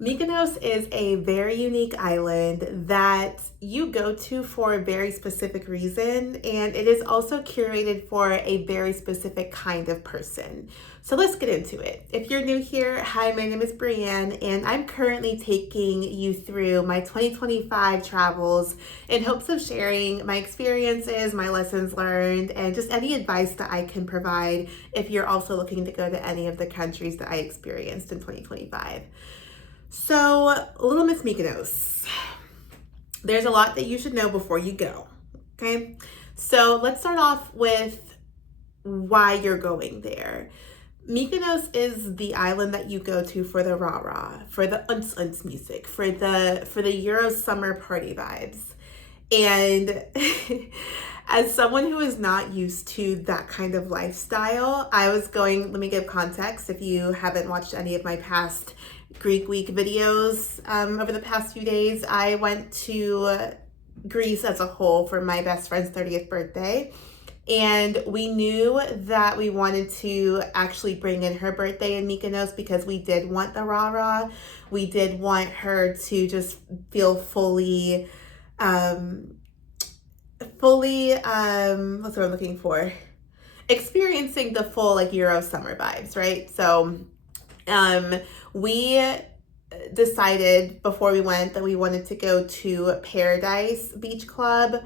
Mykonos is a very unique island that you go to for a very specific reason, and it is also curated for a very specific kind of person. So let's get into it. If you're new here, hi, my name is Brienne, and I'm currently taking you through my 2025 travels in hopes of sharing my experiences, my lessons learned, and just any advice that I can provide if you're also looking to go to any of the countries that I experienced in 2025. So, Little Miss Mykonos. There's a lot that you should know before you go. Okay, so let's start off with why you're going there. Mykonos is the island that you go to for the rah-rah, for the uns music, for the Euro summer party vibes. And as someone who is not used to that kind of lifestyle, I was going, let me give context if you haven't watched any of my past Greek week videos over the past few days. I went to Greece as a whole for my best friend's 30th birthday. And we knew that we wanted to actually bring in her birthday in Mykonos because we did want the rah-rah. We did want her to just feel fully, what's what I'm looking for? Experiencing the full like Euro summer vibes, right? So we decided before we went that we wanted to go to Paradise Beach Club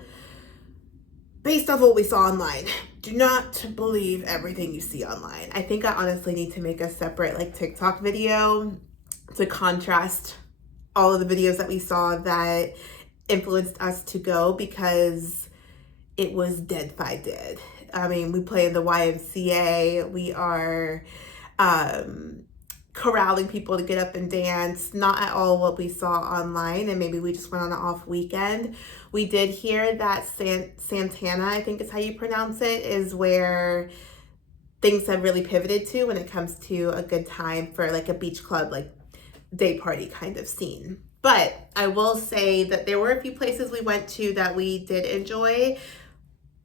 based off what we saw online. Do not believe everything you see online. I think I honestly need to make a separate like TikTok video to contrast all of the videos that we saw that influenced us to go, because it was dead by dead. I mean, we play in the YMCA. We are corralling people to get up and dance. Not at all what we saw online, and maybe we just went on an off weekend. We did hear that Santana, I think is how you pronounce it, is where things have really pivoted to when it comes to a good time for like a beach club, like day party kind of scene. But I will say that there were a few places we went to that we did enjoy.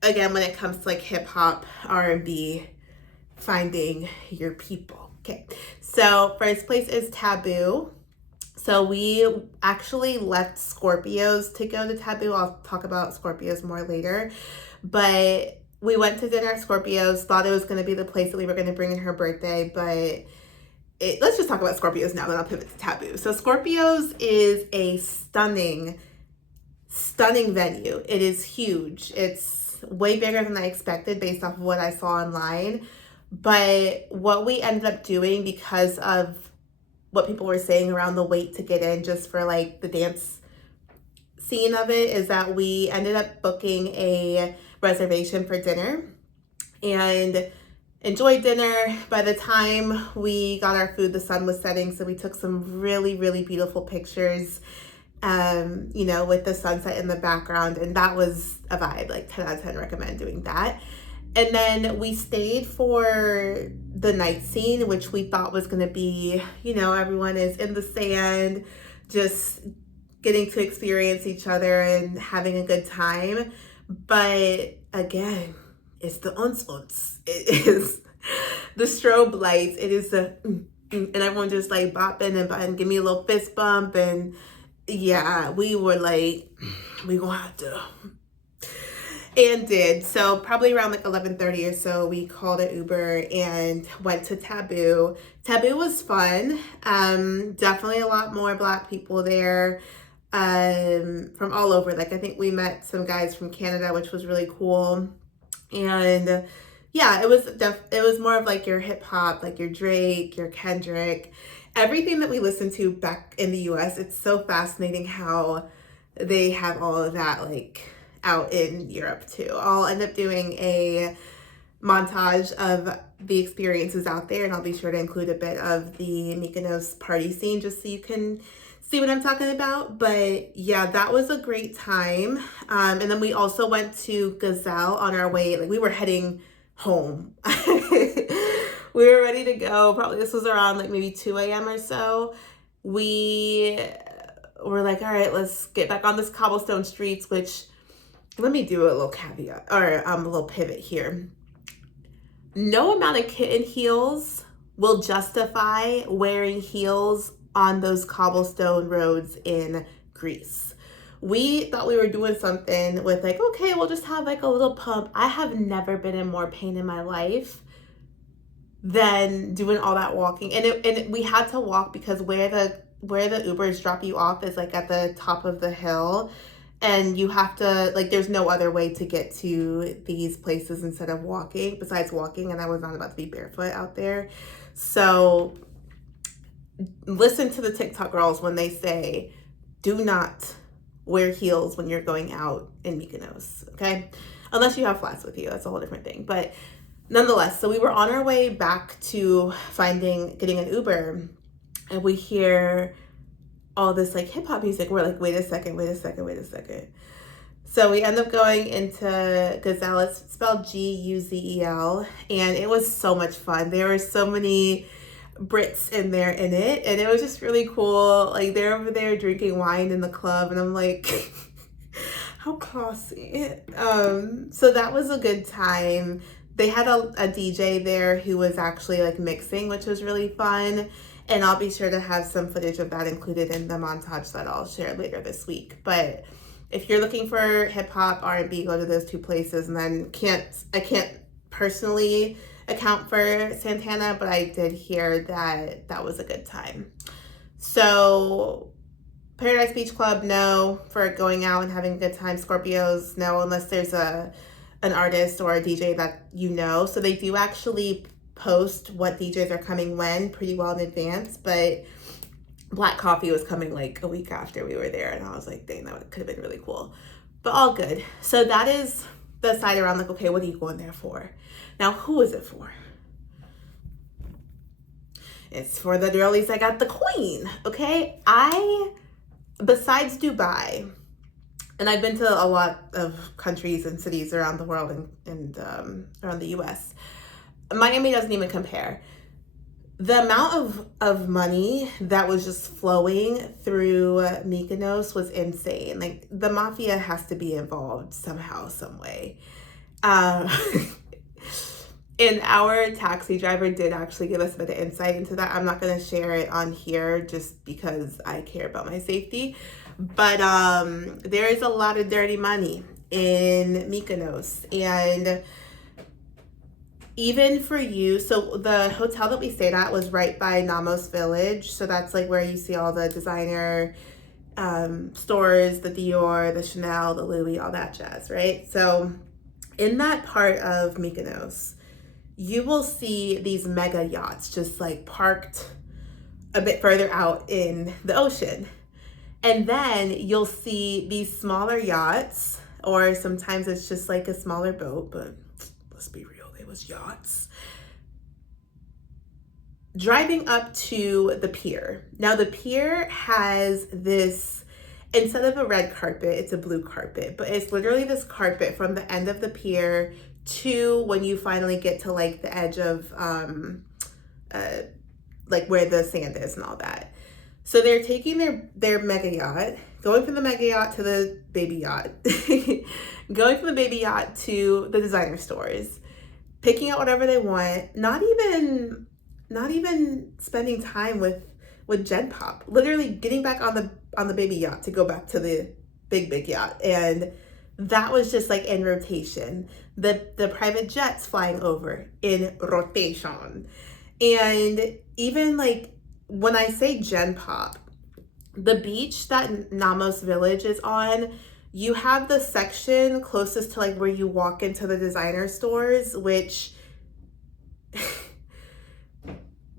Again, when it comes to like hip hop, R&B, finding your people. Okay, so first place is Taboo. So we actually left Scorpios to go to Taboo. I'll talk about Scorpios more later. But we went to dinner at Scorpios, thought it was going to be the place that we were going to bring in her birthday, but let's just talk about Scorpios now, then I'll pivot to Taboo. So Scorpios is a stunning venue. It is huge. It's way bigger than I expected based off of what I saw online. But what we ended up doing, because of what people were saying around the wait to get in just for like the dance scene of it, is that we ended up booking a reservation for dinner and enjoyed dinner. By the time we got our food, the sun was setting, so we took some really, really beautiful pictures, with the sunset in the background, and that was a vibe. Like 10 out of 10 recommend doing that. And then we stayed for the night scene, which we thought was going to be, everyone is in the sand, just getting to experience each other and having a good time. But again, it's the uns. It is the strobe lights. It is the, and everyone just like bopping and give me a little fist bump. And yeah, we were like, we gonna have to. And did. So probably around like 11:30 or so, we called an Uber and went to Taboo. Taboo was fun. Definitely a lot more Black people there, from all over. Like I think we met some guys from Canada, which was really cool. And yeah, it was more of like your hip hop, like your Drake, your Kendrick, everything that we listened to back in the US. It's so fascinating how they have all of that like out in Europe too. I'll end up doing a montage of the experiences out there, and I'll be sure to include a bit of the Mykonos party scene just so you can see what I'm talking about. But yeah, that was a great time. And then we also went to Gazelle on our way. Like we were heading home. We were ready to go. Probably this was around like maybe 2 a.m. or so. We were like, all right, let's get back on this cobblestone streets, which, let me do a little caveat or a little pivot here. No amount of kitten heels will justify wearing heels on those cobblestone roads in Greece. We thought we were doing something with like, okay, we'll just have like a little pump. I have never been in more pain in my life than doing all that walking. And we had to walk because where the Ubers drop you off is like at the top of the hill, and you have to, like, there's no other way to get to these places instead of walking, besides walking, and I was not about to be barefoot out there. So listen to the TikTok girls when they say, do not wear heels when you're going out in Mykonos, okay? Unless you have flats with you, that's a whole different thing. But nonetheless, so we were on our way back to getting an Uber, and we hear all this like hip hop music. We're like, wait a second. So we end up going into Gazelle. It's spelled Guzel, and it was so much fun. There were so many Brits in it, and it was just really cool. Like, they're over there drinking wine in the club, and I'm like, how classy. So that was a good time. They had a DJ there who was actually like mixing, which was really fun. And I'll be sure to have some footage of that included in the montage that I'll share later this week. But if you're looking for hip hop, R&B, go to those two places. And then I can't personally account for Santana, but I did hear that was a good time. So Paradise Beach Club, no, for going out and having a good time. Scorpios, no, unless there's an artist or a DJ that you know. So they do actually post what DJs are coming when pretty well in advance, but Black Coffee was coming like a week after we were there, and I was like, dang, that could have been really cool. But all good. So that is the side around like, okay, what are you going there for? Now, who is it for? It's for the girlies that got the queen, okay? Besides Dubai, and I've been to a lot of countries and cities around the world and around the US, Miami doesn't even compare. The amount of money that was just flowing through Mykonos was insane. Like, the mafia has to be involved somehow, some way. And our taxi driver did actually give us a bit of insight into that. I'm not going to share it on here just because I care about my safety. But there is a lot of dirty money in Mykonos. And even for you, so the hotel that we stayed at was right by Namos Village. So that's like where you see all the designer stores, the Dior, the Chanel, the Louis, all that jazz, right? So in that part of Mykonos, you will see these mega yachts just like parked a bit further out in the ocean. And then you'll see these smaller yachts, or sometimes it's just like a smaller boat, but let's be real, it was yachts, driving up to the pier. Now the pier has this, instead of a red carpet, it's a blue carpet, but it's literally this carpet from the end of the pier to when you finally get to like the edge of like where the sand is and all that. So they're taking their mega yacht, going from the mega yacht to the baby yacht, going from the baby yacht to the designer stores, picking out whatever they want, not even spending time with Gen Pop, literally getting back on the baby yacht to go back to the big yacht. And that was just like in rotation. The private jets flying over in rotation. And even like, when I say Gen Pop, the beach that Namos Village is on, you have the section closest to like where you walk into the designer stores, which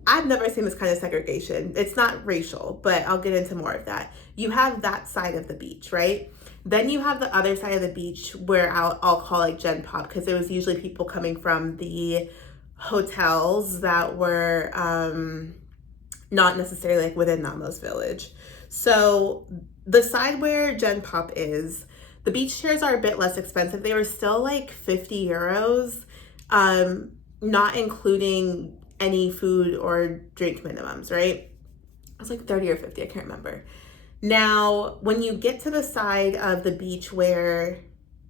I've never seen this kind of segregation. It's not racial, but I'll get into more of that. You have that side of the beach, right? Then you have the other side of the beach where I'll call like Gen Pop, because it was usually people coming from the hotels that were not necessarily like within Namos Village. So the side where Gen Pop is, the beach chairs are a bit less expensive. They were still like 50 euros, not including any food or drink minimums, right? It was like 30 or 50, I can't remember. Now, when you get to the side of the beach where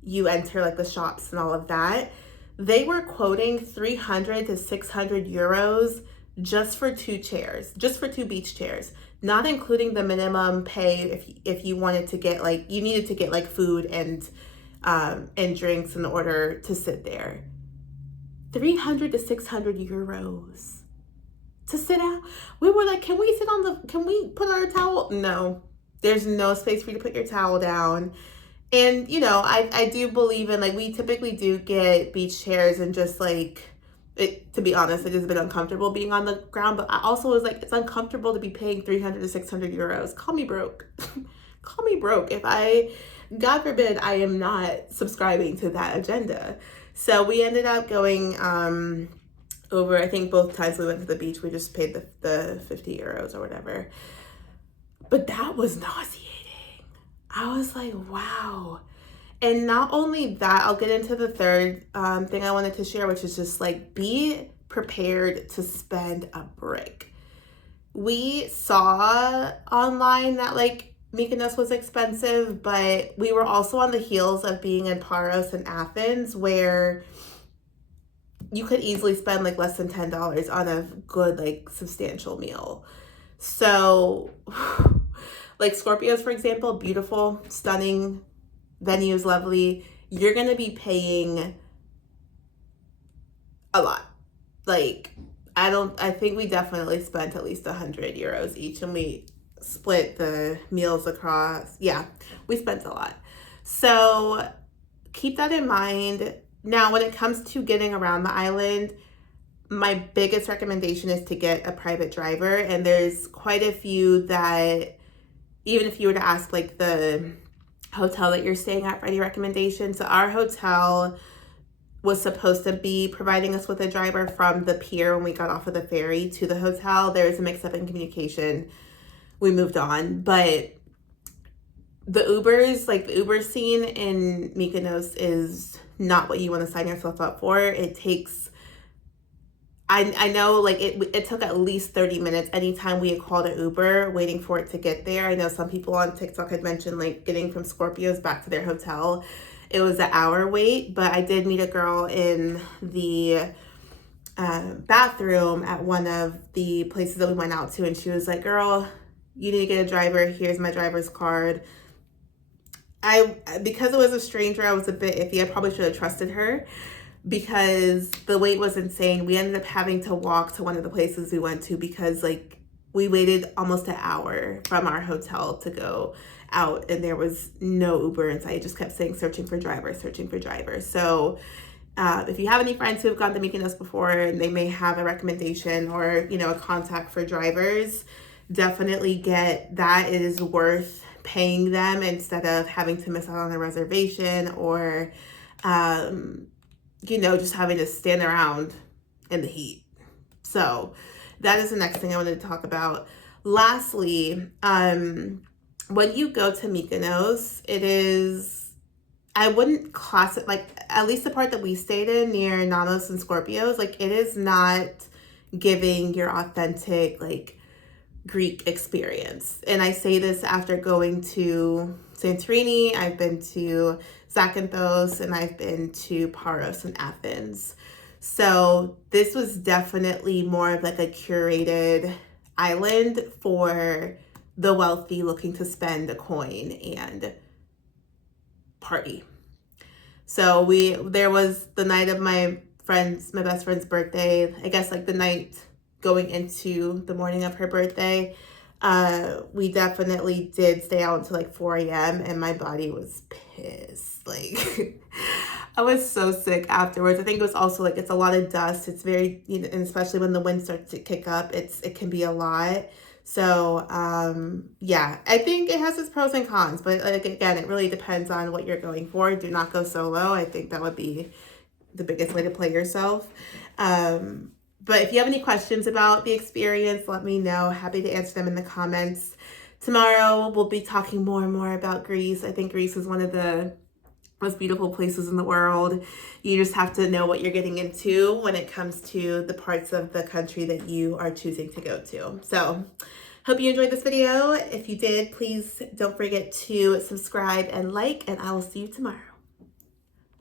you enter like the shops and all of that, they were quoting 300 to 600 euros just for 2 chairs, just for 2 beach chairs, not including the minimum pay if you wanted to get like, you needed to get like food and drinks in order to sit there. 300 to 600 euros to sit out. We were like, can we put our towel? No, there's no space for you to put your towel down. And, you know, I do believe in, like, we typically do get beach chairs and just, like, to be honest, it has been uncomfortable being on the ground. But I also was like, it's uncomfortable to be paying 300 to 600 euros. Call me broke. Call me broke if God forbid, I am not subscribing to that agenda. So we ended up going over, I think both times we went to the beach, we just paid the 50 euros or whatever. But that was nauseating. I was like, wow. And not only that, I'll get into the third thing I wanted to share, which is just like, be prepared to spend a brick. We saw online that like Mykonos was expensive, but we were also on the heels of being in Paros and Athens, where you could easily spend like less than $10 on a good, like, substantial meal. So like Scorpios, for example, beautiful, stunning, venues, lovely. You're going to be paying a lot. Like, I think we definitely spent at least 100 euros each, and we split the meals across. Yeah, we spent a lot. So keep that in mind. Now, when it comes to getting around the island, my biggest recommendation is to get a private driver. And there's quite a few that, even if you were to ask like the hotel that you're staying at for any recommendations. So our hotel was supposed to be providing us with a driver from the pier when we got off of the ferry to the hotel. There was a mix-up in communication. We moved on. But the Ubers, like the Uber scene in Mykonos, is not what you want to sign yourself up for. It takes, I know, like it took at least 30 minutes anytime we had called an Uber waiting for it to get there. I know some people on TikTok had mentioned like getting from Scorpios back to their hotel, it was an hour wait. But I did meet a girl in the bathroom at one of the places that we went out to, and she was like, girl, you need to get a driver. Here's my driver's card. Because it was a stranger, I was a bit iffy. I probably should have trusted her, because the wait was insane. We ended up having to walk to one of the places we went to, because like we waited almost an hour from our hotel to go out, and there was no Uber in sight. It just kept saying searching for drivers, searching for drivers. So if you have any friends who have gone to Mykonos before and they may have a recommendation or, you know, a contact for drivers, definitely get that. It is worth paying them instead of having to miss out on a reservation or you know, just having to stand around in the heat. So that is the next thing I wanted to talk about. Lastly, when you go to Mykonos, it is, I wouldn't class it, like, at least the part that we stayed in near Nanos and Scorpios, like, it is not giving your authentic, like, Greek experience. And I say this after going to Santorini, I've been to Zakynthos, and I've been to Paros and Athens. So this was definitely more of like a curated island for the wealthy looking to spend a coin and party. So there was the night of my best friend's birthday, I guess like the night going into the morning of her birthday. We definitely did stay out until like 4 a.m. and my body was pissed. Like I was so sick afterwards. I think it was also like, it's a lot of dust. It's very, you know, and especially when the wind starts to kick up, it can be a lot. So yeah, I think it has its pros and cons, but like, again, it really depends on what you're going for. Do not go solo. I think that would be the biggest way to play yourself. But if you have any questions about the experience, let me know. Happy to answer them in the comments. Tomorrow, we'll be talking more and more about Greece. I think Greece is one of the most beautiful places in the world. You just have to know what you're getting into when it comes to the parts of the country that you are choosing to go to. So, hope you enjoyed this video. If you did, please don't forget to subscribe and like, and I will see you tomorrow.